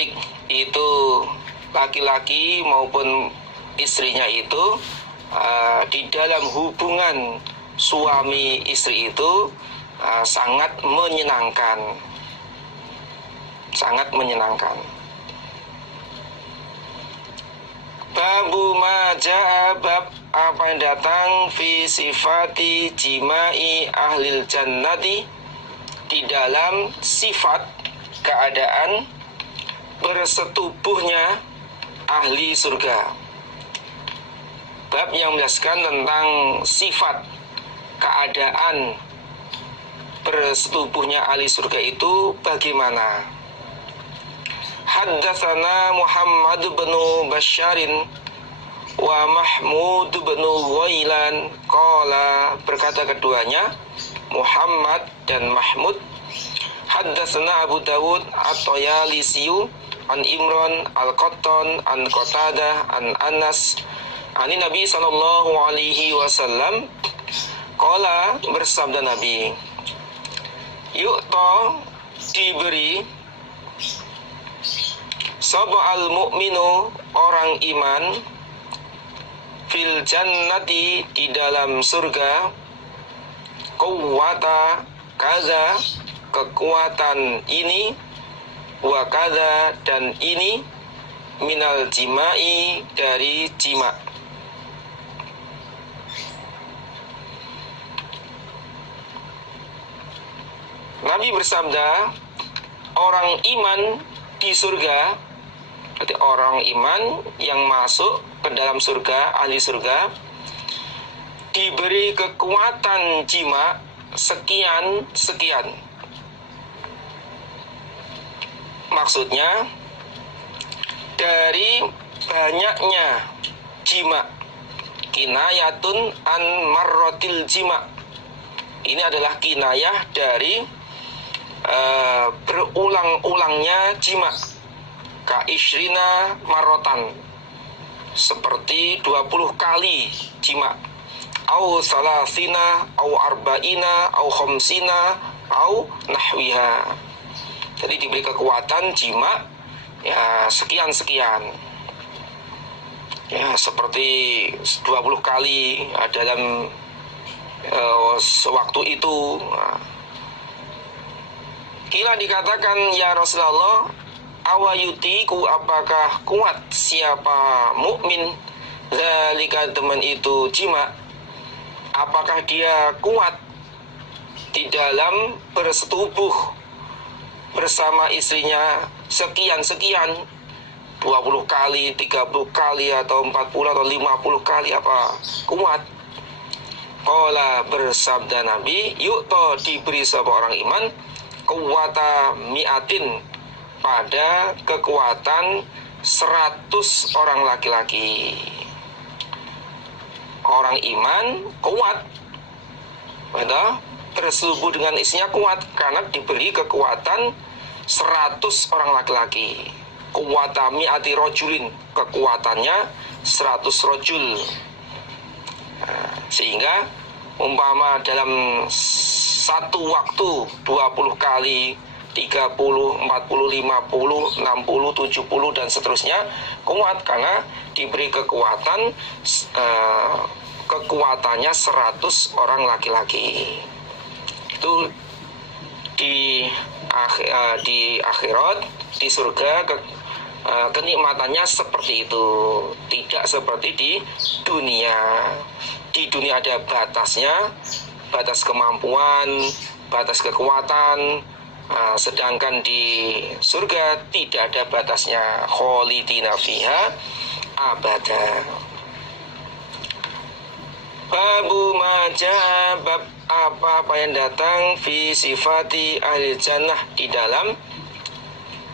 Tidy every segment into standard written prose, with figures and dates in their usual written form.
baik itu laki-laki maupun istrinya itu di dalam hubungan suami istri itu sangat menyenangkan. Sangat menyenangkan. Babu maja'a, bab apa yang datang fi sifati jima'i ahlil jannati, di dalam sifat keadaan bersetubuhnya ahli surga. Bab yang menjelaskan tentang sifat keadaan bersetubuhnya ahli surga itu bagaimana. Haddatsana Muhammad bin Basyarin wa Mahmud bin Ghailan qala, berkata keduanya Muhammad dan Mahmud, haddatsana Abu Dawud at-Tayalisiyu an Imran al-Qattan an Qatadah an Anas an Nabi sallallahu alaihi wasallam qala, bersabda Nabi, yu'ta, diberi, sab'al mu'minu, orang iman, fil jannati, di dalam surga, quwwata kaza, kekuatan ini, wa kaza, dan ini, minal jima'i, dari jima'. Nabi bersabda, orang iman di surga, berarti orang iman yang masuk ke dalam surga, ahli surga, diberi kekuatan jima sekian. Maksudnya dari banyaknya jima, kinayatun an marrotil jima. Ini adalah kinayah dari berulang-ulangnya jima, ka ishrina marotan, seperti 20 kali jima, au salasina, au arba'ina, au khamsina, au nahwiha. Jadi diberi kekuatan jima ya sekian ya, seperti 20 kali dalam sewaktu itu. Kila, dikatakan, ya Rasulullah, awayutiku, apakah kuat siapa mukmin zalika, teman itu jima, apakah dia kuat di dalam bersetubuh bersama istrinya sekian 20 kali, 30 kali, atau 40 atau 50 kali, apa kuat? Qala, bersabda Nabi, yu'ta, diberi seorang iman, kuwata mi'atin, pada kekuatan 100 orang laki-laki. Orang iman kuat, bersetubuh dengan istrinya kuat, karena diberi kekuatan 100 orang laki-laki. Kuwata mi'ati rojulin, kekuatannya 100 rojul. Sehingga umpama dalam satu waktu 20 kali, 30, 40, 50, 60, 70 dan seterusnya kuat, karena diberi kekuatannya 100 orang laki-laki. Itu di akhirat, di surga, kenikmatannya seperti itu, tidak seperti di dunia. Di dunia ada batasnya, batas kemampuan, batas kekuatan, sedangkan di surga tidak ada batasnya, kholidina fiha abada. Babu majah, bab apa yang datang fi sifati ahli jannah, di dalam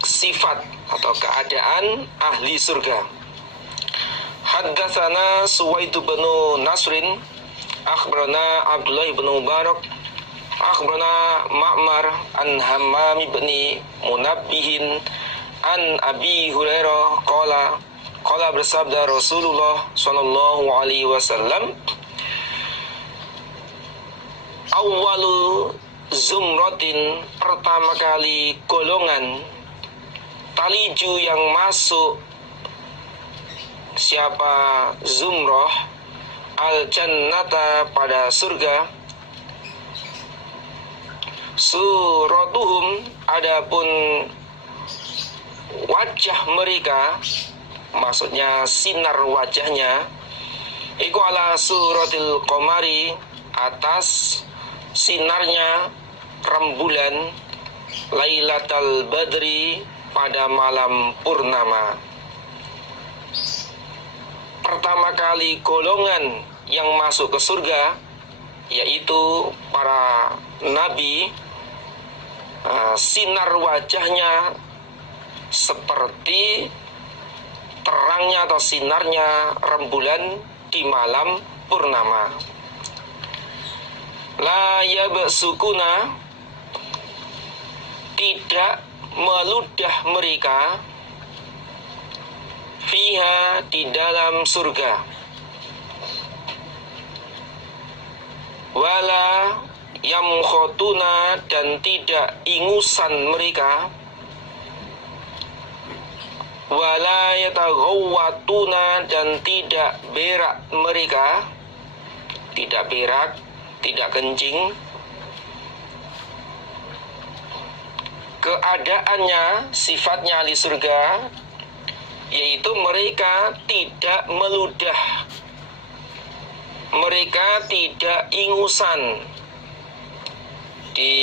sifat atau keadaan ahli surga. Haddatsana Suwaid bin Nasrin, akhbarana Abdullah bin Mubarak, akhbarana Ma'mar an Hammam bin Munabbihin an Abi Hurairah qala, bersabda Rasulullah sallallahu alaihi wasallam, awwalu zumratin, pertama kali golongan, taliju yang masuk siapa zumroh al jannata pada surga, suratuhum adapun wajah mereka, maksudnya sinar wajahnya, iku ala suratil qamari, atas sinarnya rembulan lailatal badri, pada malam purnama. Pertama kali golongan yang masuk ke surga yaitu para nabi, sinar wajahnya seperti terangnya atau sinarnya rembulan di malam purnama. La yabsukuna, tidak meludah mereka, fiha, di dalam surga, wala yamkhotuna, dan tidak ingusan mereka, wala yataghawwatuna, dan tidak berak mereka, tidak berak, tidak kencing. Keadaannya, sifatnya ahli surga, yaitu mereka tidak meludah, mereka tidak ingusan, di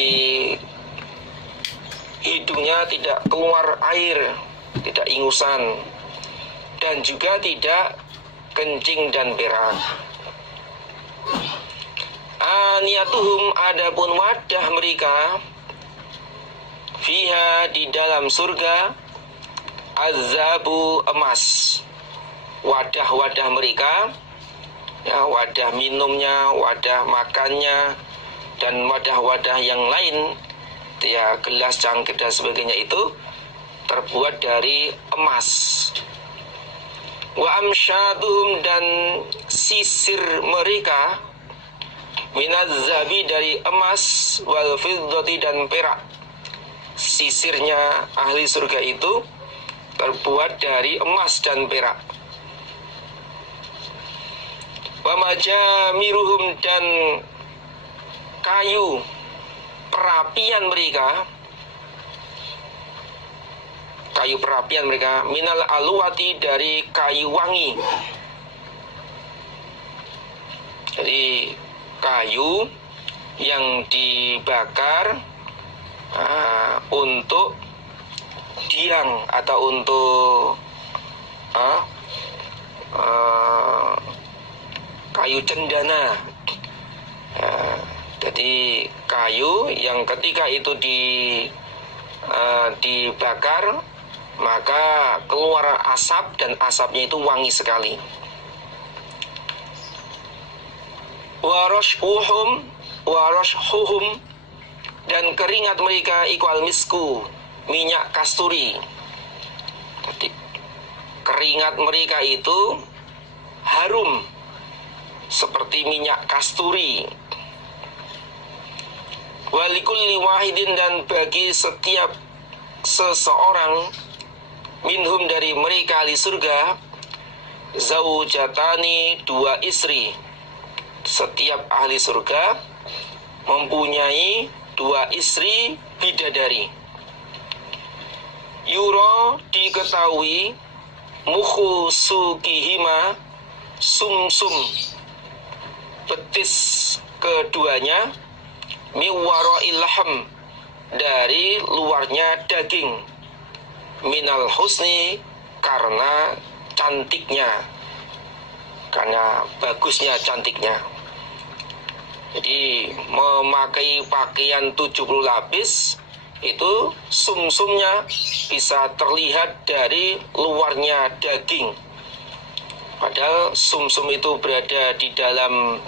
hidungnya tidak keluar air, tidak ingusan, dan juga tidak kencing dan berak. Aniyatuhum, adapun wadah mereka, fiha, di dalam surga, azabu, emas. Wadah-wadah mereka, ya, wadah minumnya, wadah makannya, dan wadah-wadah yang lain, ya, gelas, cangkir dan sebagainya, itu terbuat dari emas. Wa amsyaduhum, dan sisir mereka, minazzabi, dari emas, wal fiddati, dan perak. Sisirnya ahli surga itu terbuat dari emas dan perak. Wa majamiruhum, dan kayu perapian mereka, kayu perapian mereka, minal aluwati, dari kayu wangi. Jadi kayu yang dibakar untuk diang atau untuk kayu cendana. Jadi kayu yang ketika itu dibakar, maka keluar asap, dan asapnya itu wangi sekali. Warashuhum, dan keringat mereka, ikwal misku, minyak kasturi. Jadi keringat mereka itu harum seperti minyak kasturi. Walikulli wahidin, dan bagi setiap seseorang, minhum, dari mereka ahli surga, zaujatani, dua istri. Setiap ahli surga mempunyai dua istri bidadari. Yuro, diketahui, mukhu sukihima, sumsum betis keduanya, miwaro ilham, dari luarnya daging, minal husni, karena cantiknya, karena bagusnya, cantiknya. Jadi memakai pakaian 70 lapis itu sumsumnya bisa terlihat dari luarnya daging. Padahal sumsum itu berada di dalam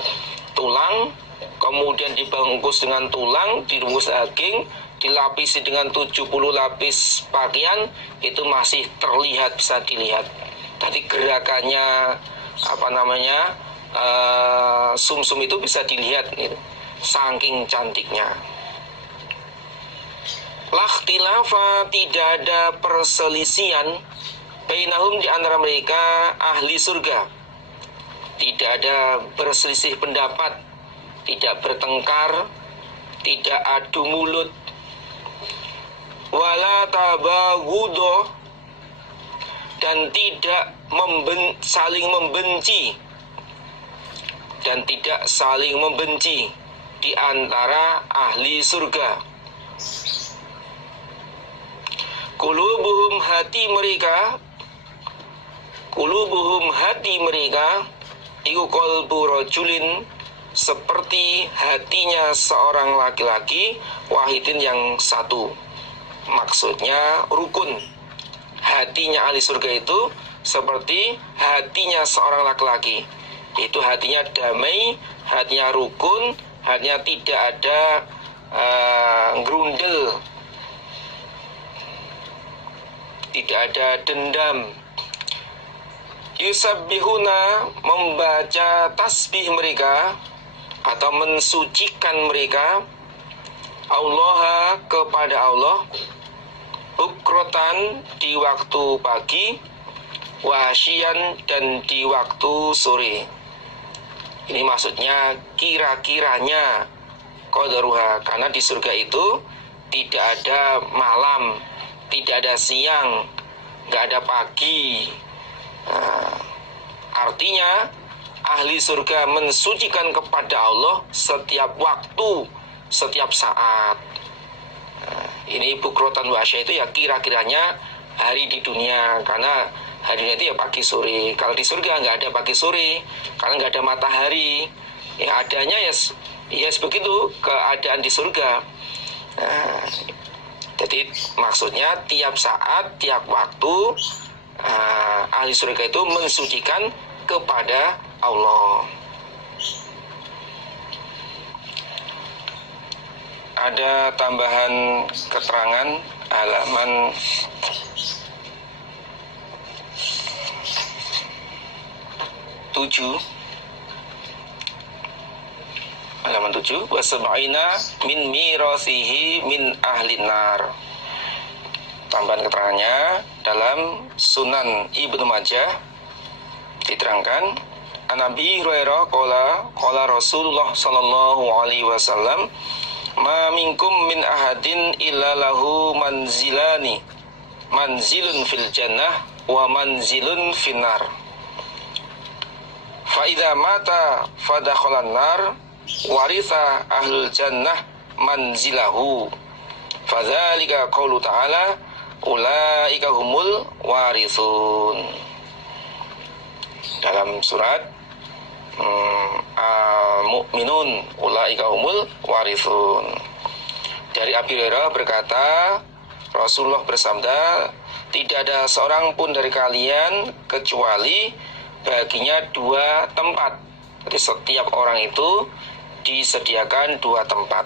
tulang, kemudian dibungkus dengan tulang, dibungkus daging, dilapisi dengan 70 lapis pakaian, itu masih terlihat, bisa dilihat. Tadi gerakannya sumsum itu bisa dilihat gitu, saking cantiknya. Lakhtilafa, tidak ada perselisihan, bainahum, di antara mereka ahli surga. Tidak ada berselisih pendapat, tidak bertengkar, tidak adu mulut. Wala tabaghudo, dan tidak saling membenci, dan tidak saling membenci di antara ahli surga. Qulubuhum, hati mereka, qulubuhum, hati mereka, iku qalbu rajulin, seperti hatinya seorang laki-laki, wahidin, yang satu. Maksudnya rukun. Hatinya ahli surga itu seperti hatinya seorang laki-laki. Itu hatinya damai, hatinya rukun, hatinya tidak ada gerundel, tidak ada dendam. Yusabbihuna, membaca tasbih mereka atau mensucikan mereka, Allah, kepada Allah, bukrotan, di waktu pagi, wasyian, dan di waktu sore. Ini maksudnya kira-kiranya qadaruha, karena di surga itu tidak ada malam, tidak ada siang, nggak ada pagi. Artinya ahli surga mensucikan kepada Allah setiap waktu, setiap saat. Ini bukrotan wasya itu ya kira-kiranya hari di dunia, karena harinya itu ya pagi sore. Kalau di surga nggak ada pagi sore, karena nggak ada matahari. Yang adanya ya begitu keadaan di surga. Jadi maksudnya tiap saat, tiap waktu ahli surga itu mensucikan kepada Allah. Ada tambahan keterangan halaman 7. Halaman 7, wasab'ina min mirasihi min ahlin nar. Tambahan keterangannya dalam Sunan Ibnu Majah diterangkan, An Abi Hurairah qala Rasulullah sallallahu alaihi wasallam, ma minkum min ahadin illa lahu manzilani, manzilun fil jannah wa manzilun finnar. Fa idza mata fadakhalan nar waritha ahlul jannah manzilahu. Fadzalika qaulu ta'ala, ulaika humul warithun. Dalam surat Al-Mu'minun, ulaika humul warithun. Dari Abi Hurairah berkata, Rasulullah bersabda, tidak ada seorang pun dari kalian kecuali baginya 2 tempat. Jadi setiap orang itu disediakan 2 tempat.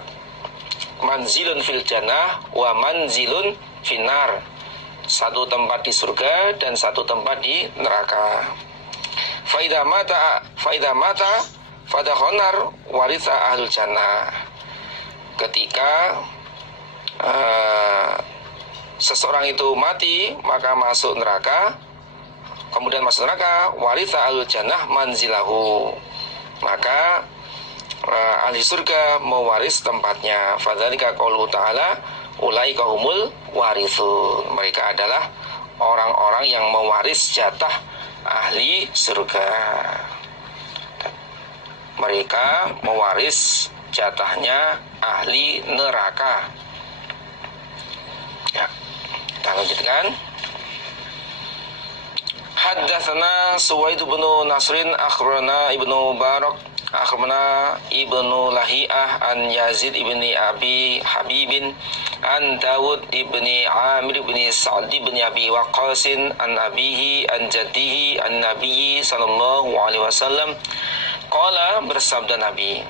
Manzilun fil jannah wa manzilun finnar. 1 tempat di surga dan 1 tempat di neraka. Faida mata fadakhonar waritha ahlul jannah. Ketika seseorang itu mati, maka masuk neraka. Kemudian masuk neraka, waritha ahlul jannah manzilahu. Maka ahli surga mewaris tempatnya. Fadzalika qaulu ta'ala, ulaika humul warithun. Mereka adalah orang-orang yang mewaris jatah ahli surga. Mereka mewaris jatahnya ahli neraka. Ya, kita lanjutkan. Haddatsana Suwaid bin Nasrin akhbarana Ibnu Barak akhbarana Ibnu Lahiyah an Yazid ibni Abi Habibin an Dawud ibni Amir ibni Sa'd ibni Abi Waqqasin an abihi an jaddihi an Nabi sallallahu alaihi wasallam qala, bersabda Nabi,